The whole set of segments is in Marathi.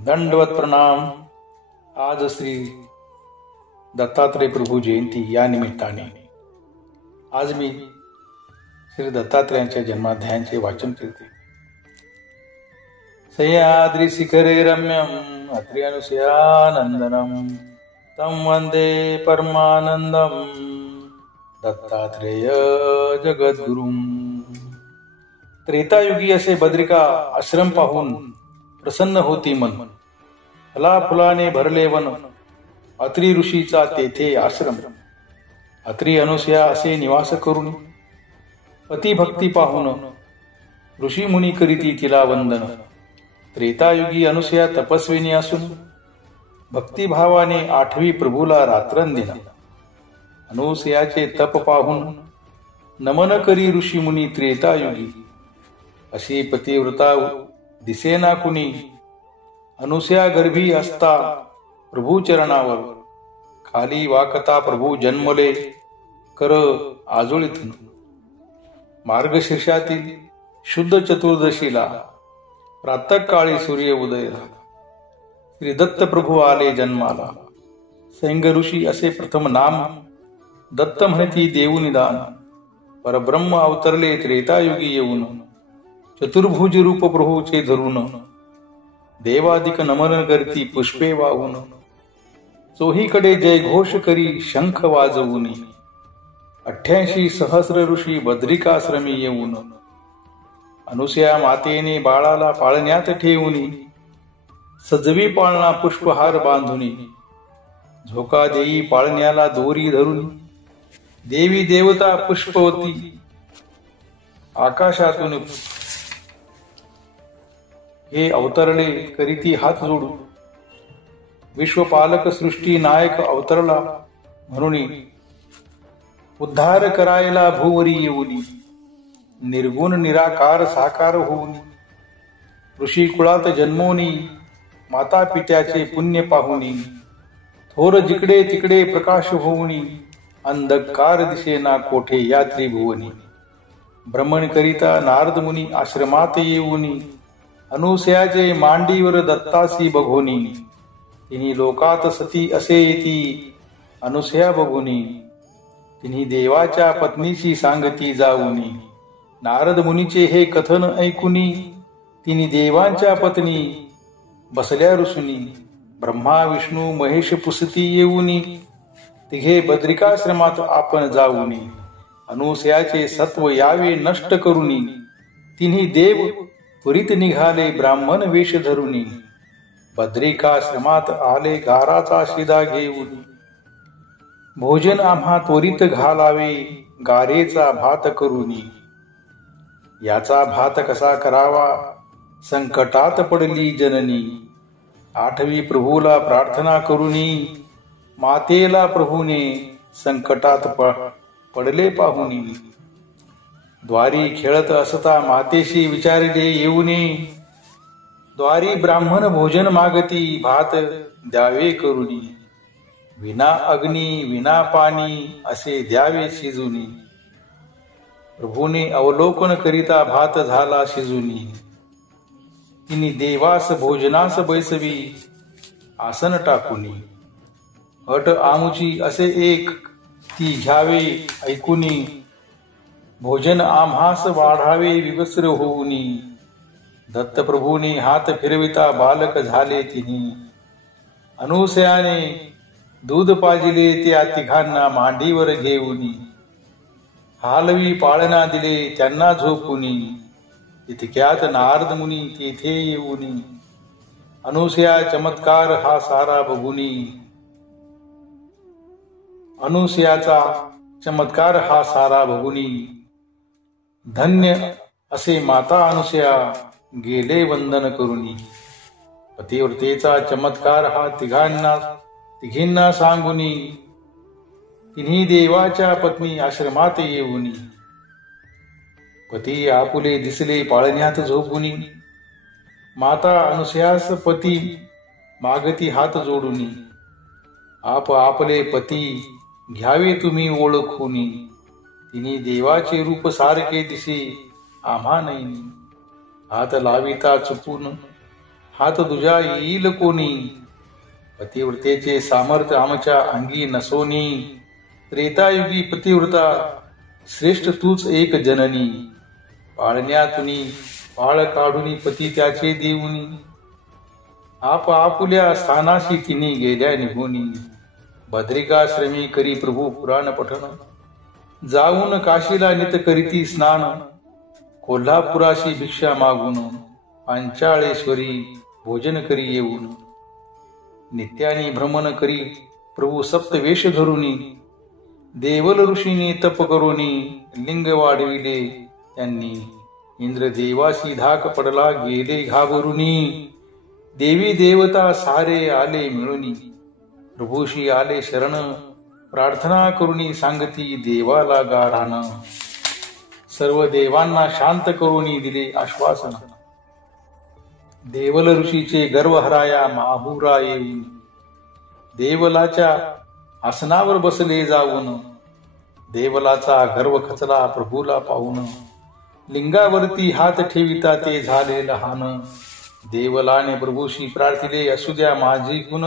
दंडवत प्रणाम. आज श्री दत्तात्रय प्रभू जयंती या निमित्ताने आज मी श्री दत्तात्रयांच्या जन्माध्यायांचे वाचन करते. सह्याद्री शिखरे रम्यम अत्रि अनुसयानंदनम तम वंदे परमानंदम दत्तात्रेय जगद्गुरुम. त्रेतायुगी असे बद्रिका आश्रम पाहून प्रसन्न होती मन. फला फुलाने भरले वन अत्रि ऋषीचा तेथे आश्रम. अत्रि अनुसया असे निवास करून पतिभक्ती पाहून ऋषी मुनी करीती तिला वंदन. त्रेतायुगी अनुसया तपस्विनी असून भक्तिभावाने आठवी प्रभूला रात्रंदिन. अनुसयाचे तप पाहून नमन करी ऋषी मुनी त्रेतायुगी. अशी पतिव्रता दिसेना कुणी अनुसया गर्भी असता प्रभू चरणावर. खाली वाकता प्रभू जन्मले कर आजुळीतून. मार्गशीर्षातील शुद्ध चतुर्दशीला प्रातःकाळी सूर्य उदय झाला. श्री दत्त प्रभू आले जन्माला. सैंग ऋषी असे प्रथम नाम. दत्त म्हणती देऊ निदान. परब्रह्म अवतरले त्रेतायुगी येऊन. चतुर्भुज रूप प्रभूचे धरून. देवादिक नमन करती पुष्पे वाहून. चोहीकडे जयघोष करी शंख वाजवून. 88 सहस्र ऋषी बद्रिकाश्रमी येऊन. अनुसया मातेने बाळाला पाळण्यात ठेवून. सजवी पाळणा पुष्पहार बांधुनी. झोका देई पाळण्याला दोरी धरून. देवी देवता पुष्पवती आकाशातून हे अवतरले करीती हात जोडू. विश्वपालक सृष्टी नायक अवतरला म्हणून उद्धार करायला भूवरी येऊनी. निर्गुण निराकार साकार होऊनी. ऋषी कुळात जन्मोनी माता पित्याचे पुण्य पाहुनी. थोर जिकडे तिकडे प्रकाश होऊनी. अंधकार दिसेना कोठे या त्रिभुवनी. भ्रमण करिता नारद मुनी आश्रमात येऊनी. अनुसयाचे मांडीवर दत्तासी बघोनी. तिन्ही लोकात सती असे ती अनुसया बघुनी. तिन्ही देवाच्या पत्नीची सांगती जाऊनी. नारद मुनीचे हे कथन ऐकुनी. तिन्ही देवांच्या पत्नी बसल्या ऋषुनी. ब्रह्मा विष्णू महेश पुसती येऊनी. तिघे बद्रिकाश्रमात आपण जाऊनी. अनुसयाचे सत्व यावे नष्ट करुनी. तिन्ही देव त्वरित निघाले ब्राह्मण वेश धरुनी. बद्रिकाश्रमात आले गाराचा शिदा घेऊन. भोजन आम्हा त्वरित घालावे गारेचा भात करुनी. याचा भात कसा करावा संकटात पडली जननी. आठवी प्रभूला प्रार्थना करुनी. मातेला प्रभूने संकटात पडले पाहुनी. द्वारी खेळत असता मातेशी विचारले येऊनी. द्वारी ब्राह्मण भोजन मागती भात द्यावे करुनी. विना अग्नी विना पाणी असे द्यावे शिजुनी. प्रभूने अवलोकन करिता भात झाला शिजुनी. तिनी देवास भोजनास बैसवी आसन टाकुनी. अट आमुची असे एक ती घ्यावे ऐकुनी. भोजन आम्हास वाढावे विवस्त्र होऊनी. दत्तप्रभूंनी हात फिरविता बालक झाले तिन्ही. अनुसयाने दूध पाजिले त्या तिघांना मांडीवर घेऊनी. हालवी पाळणा दिले त्यांना झोपुनी. इतक्यात नारद मुनी तेथे येऊनी. अनुसया चमत्कार हा सारा बघुनी. अनुसयाचा चमत्कार हा सारा बघुनी. धन्य असे माता अनुसया गेले वंदन करुनी. पतिव्रतेचा चमत्कार हा तिघींना सांगुनी. तिन्ही देवाच्या पत्नी आश्रमात येऊनी. पती आपुले दिसले पाळण्यात झोपुनी. माता अनुसयास पती मागती हात जोडुनी. आप आपले पती घ्यावे तुम्ही ओळखुनी. तिन्ही देवाचे रूप सारखे दिसे आम्हा नाही. हात लाविता चुकून हात दुजा येईल कोणी. पतिव्रतेचे सामर्थ्य आमच्या अंगी नसोनी. त्रेतायुगी पतिव्रता श्रेष्ठ तूच एक जननी. पाळण्यातुनी पाळ काढुनी पती त्याचे देऊनी. आपुल्या स्थानाशी तिने गेल्या निघुनी. बद्रिकाश्रमी करी प्रभू पुराण पठण. जाऊन काशीला नित करीती स्नान. कोल्हापुराशी भिक्षा मागून पांचाळेश्वरी भोजन करी येऊन. नित्यानी भ्रमण करी प्रभू सप्तवेश धरुनी. देवल ऋषीने तप करुनी लिंग वाढविले त्यांनी. इंद्रदेवासी धाक पडला गेले घाबरुनी. देवी देवता सारे आले मिळुनी. प्रभूशी आले शरण प्रार्थना करुनी सांगती देवाला गारान. सर्व देवांना शांत करुनी दिले आश्वासन. देवल ऋषीचे गर्व हराया माहुरा येऊन. देवलाच्या आसनावर बसले जाऊन. देवलाचा गर्व खचला प्रभूला पाहून. लिंगावरती हात ठेविता ते झाले लहान. देवलाने प्रभूशी प्रार्थिले असू द्या माझी गुण.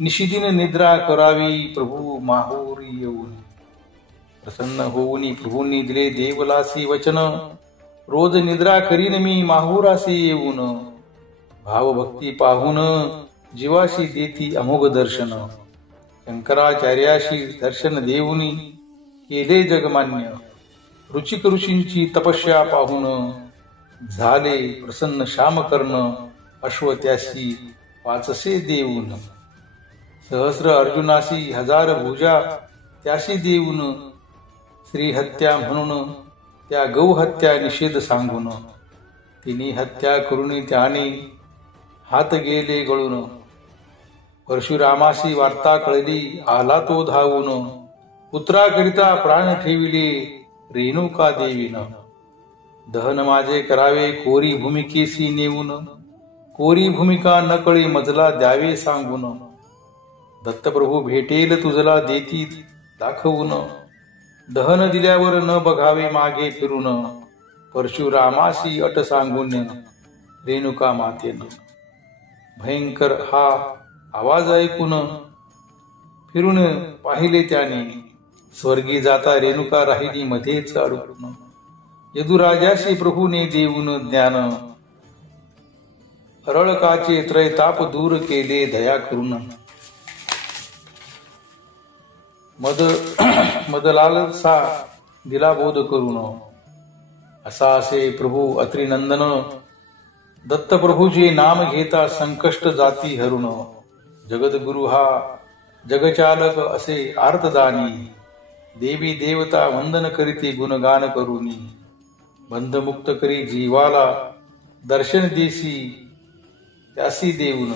निशिदिन निद्रा करावी प्रभू माहुरी येऊन. प्रसन्न होऊनी प्रभूंनी दिले देवलासी वचन. रोज निद्रा करीन मी माहुरासी येऊन. भावभक्ती पाहून जीवाशी देती अमोघ दर्शन. शंकराचार्याशी दर्शन देऊनी केले जगमान्य. रुचिक ऋषींची तपस्या पाहून झाले प्रसन्न श्यामकर्ण. अश्वत्यासी वाचसे देऊन. सहस्र अर्जुनासी हजार भुजा त्याशी देऊन. श्रीहत्या म्हणून त्या गौहत्या निषेध सांगून. तिने हत्या करून त्याने हात गेले गळून. परशुरामासी वार्ता कळली आला तो धावून. पुत्राकरिता प्राण ठेविले रेणुका देवीन. दहन माझे करावे कोरी भूमिकेसी नेऊन. कोरी भूमिका न कळे मजला द्यावे सांगून. दत्तप्रभू भेटेल तुझला देती दाखवून. दहन दिल्यावर न बघावे मागे फिरून. परशुरामासी अट सांगून रेणुका मातेन. भयंकर हा आवाज ऐकून फिरून पाहिले त्याने. स्वर्गी जाता रेणुका राहिली मध्येच अडकून. यदुराजाशी प्रभूने देऊन ज्ञान. अरळकाचे त्रयताप दूर केले दया करून. मदलालसा दिला बोध करून. असा असे प्रभू अत्रिनंदन. दत्तप्रभूचे नाम घेता संकष्ट जाती हरुण. जगद्गुरु हा जगचालक असे आर्तदानी. देवी देवता वंदन करीती गुणगान करुनी. बंधमुक्त करी जीवाला दर्शन देसी त्यासी देऊन.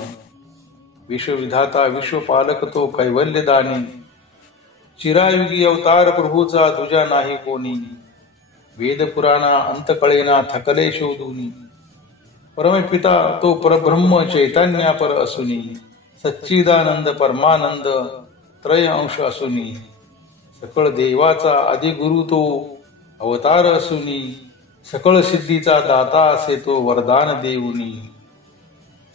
विश्वविधाता विश्वपालक तो कैवल्यदानी. चिरायुगी अवतार प्रभूचा तुझा नाही कोणी. वेद पुराणा अंत कळेना थकले शोधुनी. परमपिता तो परब्रह्म चैतन्या पर असुनी. सच्चिदानंद परमानंद त्रय अंश असुनी. सकळ देवाचा आदिगुरु तो अवतार असुनी. सकळ सिद्धीचा दाता असे तो वरदान देऊनी.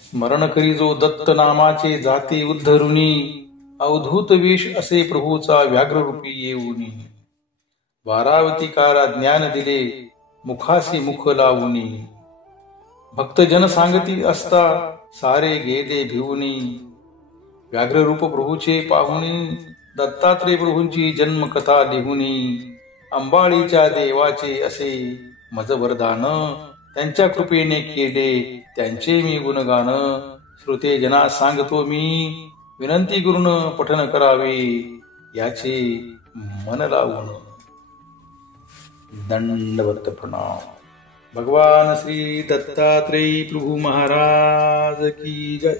स्मरण करी जो दत्त नामाचे जाते उद्धरुनी. अवधूत वेश असे प्रभूचा व्याघ्ररूपी येऊनी. वारावतिकारा ज्ञान दिले मुखासी मुख लावुनी. भक्तजन सांगती असता सारे गेले भिवुनी. व्याघ्ररूप प्रभूचे पाहुनी. दत्तात्रय प्रभूंची जन्मकथा लिहुनी. अंबाळीच्या देवाचे असे मज वरदान. त्यांच्या कृपेने केले त्यांचे मी गुणगान. श्रोते जना सांगतो मी विनंती करून पठन करावे याचे मन लावून. दंडवत प्रणाम. भगवान श्री दत्तात्रेय प्रभु महाराज की जय.